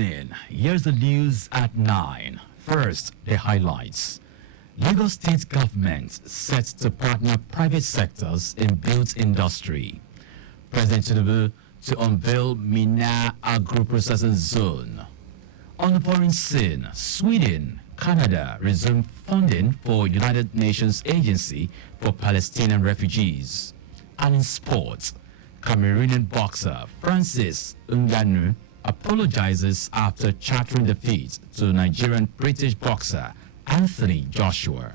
evening. Here's the news at 9. First, the highlights. Lagos State government set to partner private sectors in built industry. President Tinubu to unveil Mina Agro-Processing Zone. On the foreign scene, Sweden, Canada resumed funding for United Nations Agency for Palestinian Refugees. And in sports, Cameroonian boxer Francis Ngannou apologizes after chattering defeat to Nigerian British boxer Anthony Joshua.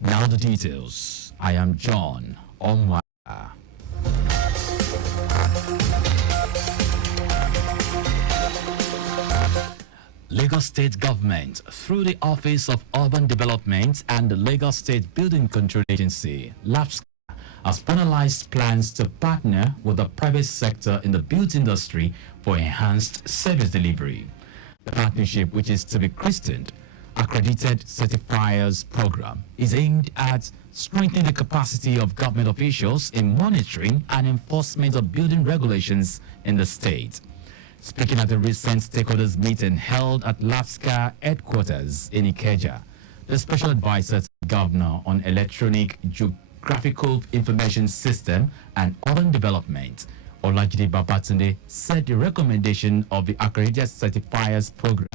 Now the details. I am John Omoaka. Lagos State Government, through the Office of Urban Development and the Lagos State Building Control Agency, LAPSCA, has finalized plans to partner with the private sector in the built industry for enhanced service delivery. The partnership, which is to be christened Accredited Certifiers Program, is aimed at strengthening the capacity of government officials in monitoring and enforcement of building regulations in the state. Speaking at the recent stakeholders meeting held at LAPSCA headquarters in Ikeja, the Special Advisor to the Governor on Electronic Geographical Information System and Urban Development, Olajide Babatunde, said the recommendation of the Accredited Certifiers Program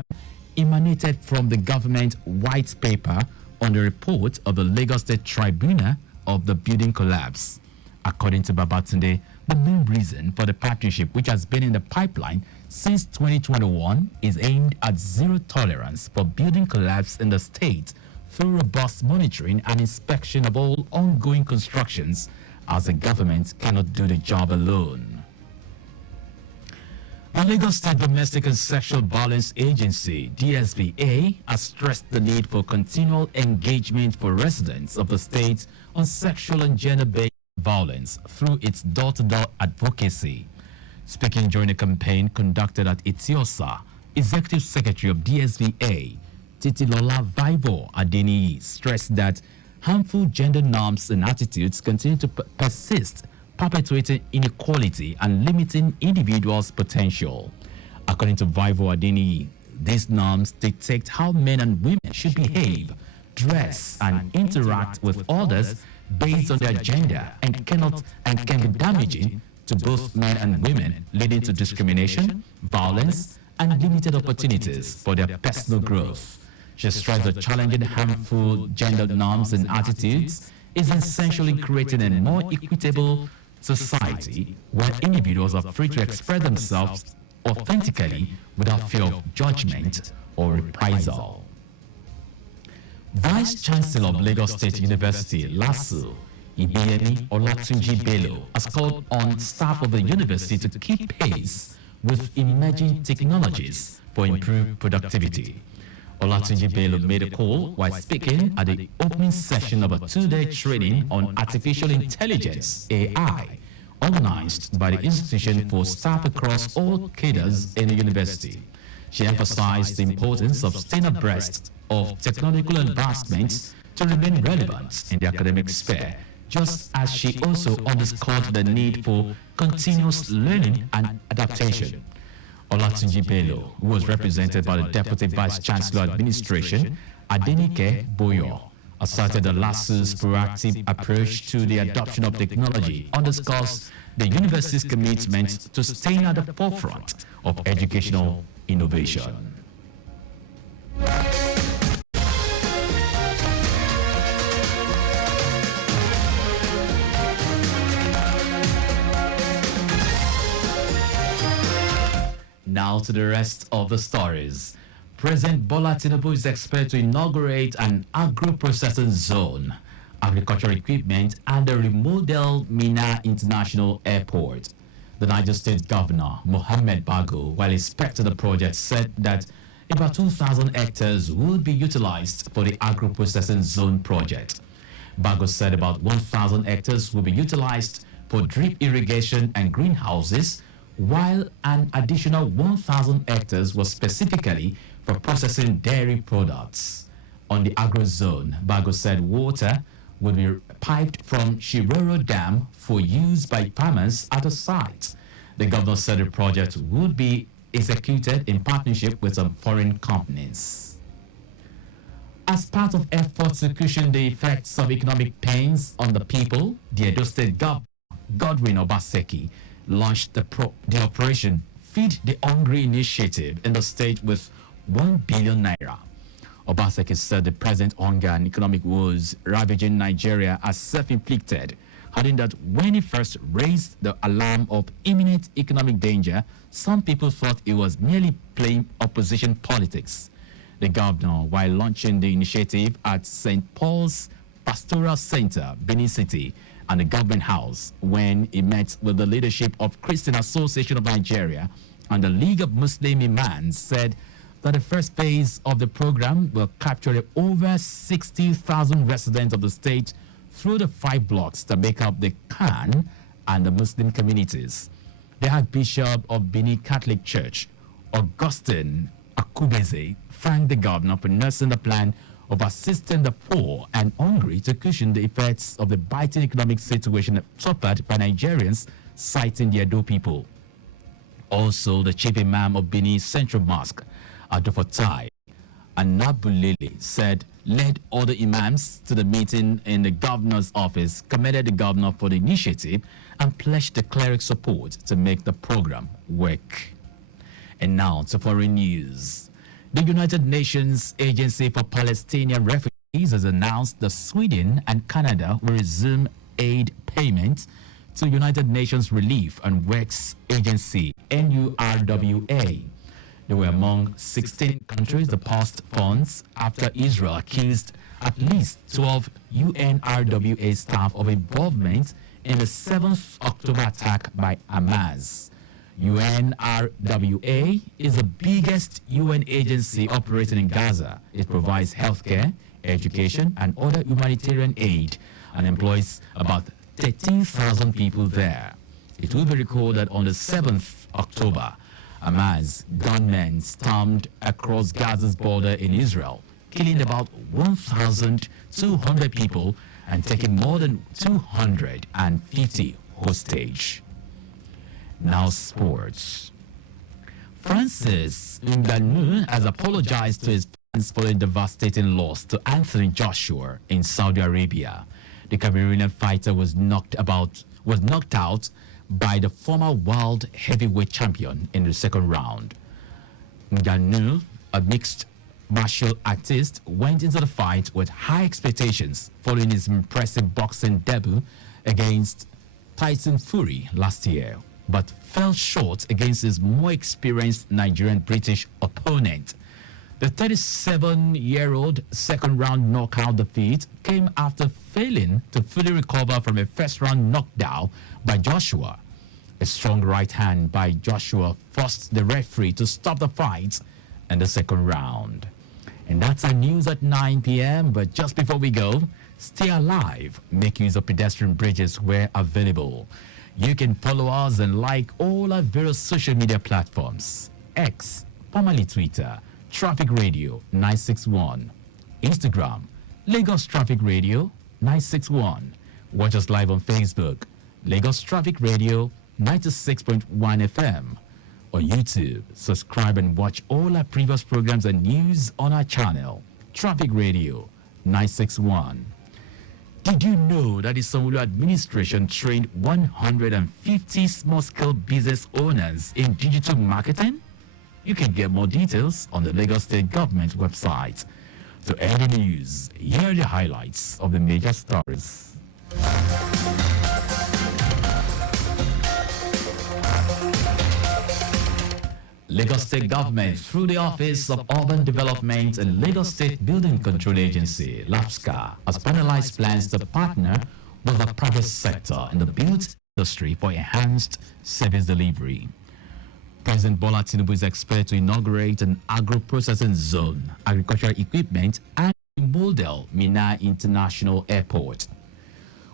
emanated from the government white paper on the report of the Lagos State Tribunal of the building collapse. According to Babatunde, the main reason for the partnership, which has been in the pipeline since 2021, is aimed at zero tolerance for building collapse in the state through robust monitoring and inspection of all ongoing constructions, as the government cannot do the job alone. The Lagos State Domestic and Sexual Violence Agency, DSVA, has stressed the need for continual engagement for residents of the state on sexual and gender-based violence through its door-to-door advocacy. Speaking during a campaign conducted at Itiosa, Executive Secretary of DSVA, Titilola Vaivo Adeniyi, stressed that harmful gender norms and attitudes continue to persist, perpetuating inequality and limiting individuals' potential. According to Vaivo Adeniyi, these norms dictate how men and women should behave, dress, and interact with others based on their gender and can be damaging to both men and women, leading to discrimination, violence, and limited opportunities for their personal growth. She stressed that challenging harmful gender norms and attitudes is essential in creating a more equitable society where individuals are free to express themselves authentically without fear of judgment or reprisal. Vice Chancellor of Lagos State University, LASU, Ibiyemi Olatunji Bello, has called on staff of the university to keep pace with emerging technologies for improved productivity. Olatunji Bello made a call while speaking at the opening session of a two-day training on artificial intelligence, AI, organized by the institution for staff across all cadres in the university. She emphasized the importance of staying abreast of technological advancements to remain relevant in the academic sphere, just as she also underscored the need for continuous learning and adaptation. Olatunji Bello, who was represented by the Deputy Vice Chancellor Administration, Adenike Boyo, asserted the LASU's proactive approach to the adoption of technology underscores the university's commitment to staying at the forefront of educational innovation. Now to the rest of the stories. President Bola Tinubu is expected to inaugurate an agro-processing zone, agricultural equipment, and a remodeled Minna International Airport. The Niger State Governor, Mohammed Bago, while inspecting the project, said that about 2,000 hectares would be utilized for the agro-processing zone project. Bago said about 1,000 hectares will be utilized for drip irrigation and greenhouses, while an additional 1,000 hectares was specifically for processing dairy products. On the agro zone, Bago said water would be piped from Shiroro Dam for use by farmers at the site. The governor said the project would be executed in partnership with some foreign companies. As part of efforts to cushion the effects of economic pains on the people, the Edo State Governor, Godwin Obaseki, launched the Operation Feed the Hungry initiative in the state with 1 billion naira. Obaseki said the present hunger and economic woes ravaging Nigeria are self-inflicted, adding that when he first raised the alarm of imminent economic danger, some people thought it was merely playing opposition politics. The governor, while launching the initiative at St. Paul's Pastoral Center, Benin City, and the government house, when he met with the leadership of Christian Association of Nigeria and the League of Muslim Imams, said that the first phase of the program will capture over 60,000 residents of the state through the 5 blocks that make up the Khan and the Muslim communities. The Archbishop of Benin Catholic Church, Augustine Akubeze, thanked the governor for nursing the plan of assisting the poor and hungry to cushion the effects of the biting economic situation suffered by Nigerians, citing the Edo people. Also, the chief imam of Benin Central Mosque, Adofotai Anabulele, led other imams to the meeting in the governor's office, commended the governor for the initiative, and pledged the clerics support to make the program work. And now to foreign news. The United Nations Agency for Palestinian Refugees has announced that Sweden and Canada will resume aid payments to United Nations Relief and Works Agency, NURWA. They were among 16 countries that passed funds after Israel accused at least 12 UNRWA staff of involvement in the 7th October attack by Hamas. UNRWA is the biggest UN agency operating in Gaza. It provides healthcare, education, and other humanitarian aid and employs about 13,000 people there. It will be recalled that on the 7th October, Hamas gunmen stormed across Gaza's border in Israel, killing about 1,200 people and taking more than 250 hostage. Now sports. Francis Ngannou has apologized to his fans for a devastating loss to Anthony Joshua in Saudi Arabia. The Cameroonian fighter was knocked out by the former world heavyweight champion in the second round. Ngannou, a mixed martial artist, went into the fight with high expectations following his impressive boxing debut against Tyson Fury last year, but fell short against his more experienced Nigerian-British opponent. The 37-year-old second-round knockout defeat came after failing to fully recover from a first-round knockdown by Joshua. A strong right hand by Joshua forced the referee to stop the fight in the second round. And that's our news at 9 p.m. But just before we go, stay alive. Make use of pedestrian bridges where available. You can follow us and like all our various social media platforms. X, formerly Twitter, Traffic Radio 961. Instagram, Lagos Traffic Radio 961. Watch us live on Facebook, Lagos Traffic Radio 96.1 FM. On YouTube, subscribe and watch all our previous programs and news on our channel, Traffic Radio 961. Did you know that the Sanwo-Olu administration trained 150 small-scale business owners in digital marketing? You can get more details on the Lagos State Government website. To end the news, here are the highlights of the major stories. Lagos State Government, through the Office of Urban Development and Lagos State Building Control Agency, LAPSCA, has finalized plans to partner with the private sector in the built industry for enhanced service delivery. President Bola Tinubu is expected to inaugurate an agro-processing zone, agricultural equipment, and model Minna International Airport.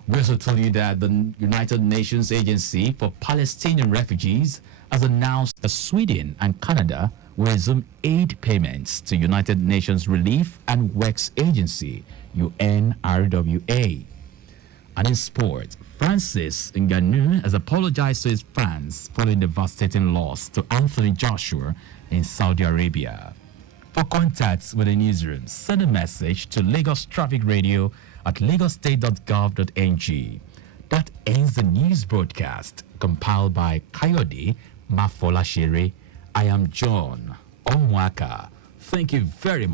We also told you that the United Nations Agency for Palestinian Refugees has announced that Sweden and Canada will resume aid payments to United Nations Relief and Works Agency, UNRWA. And in sport, Francis Ngannou has apologized to his fans following devastating loss to Anthony Joshua in Saudi Arabia. For contacts with the newsroom, send a message to Lagos Traffic Radio at lagosstate.gov.ng. That ends the news broadcast compiled by Kayode Mafolashere. I am John Omoaka. Thank you very much.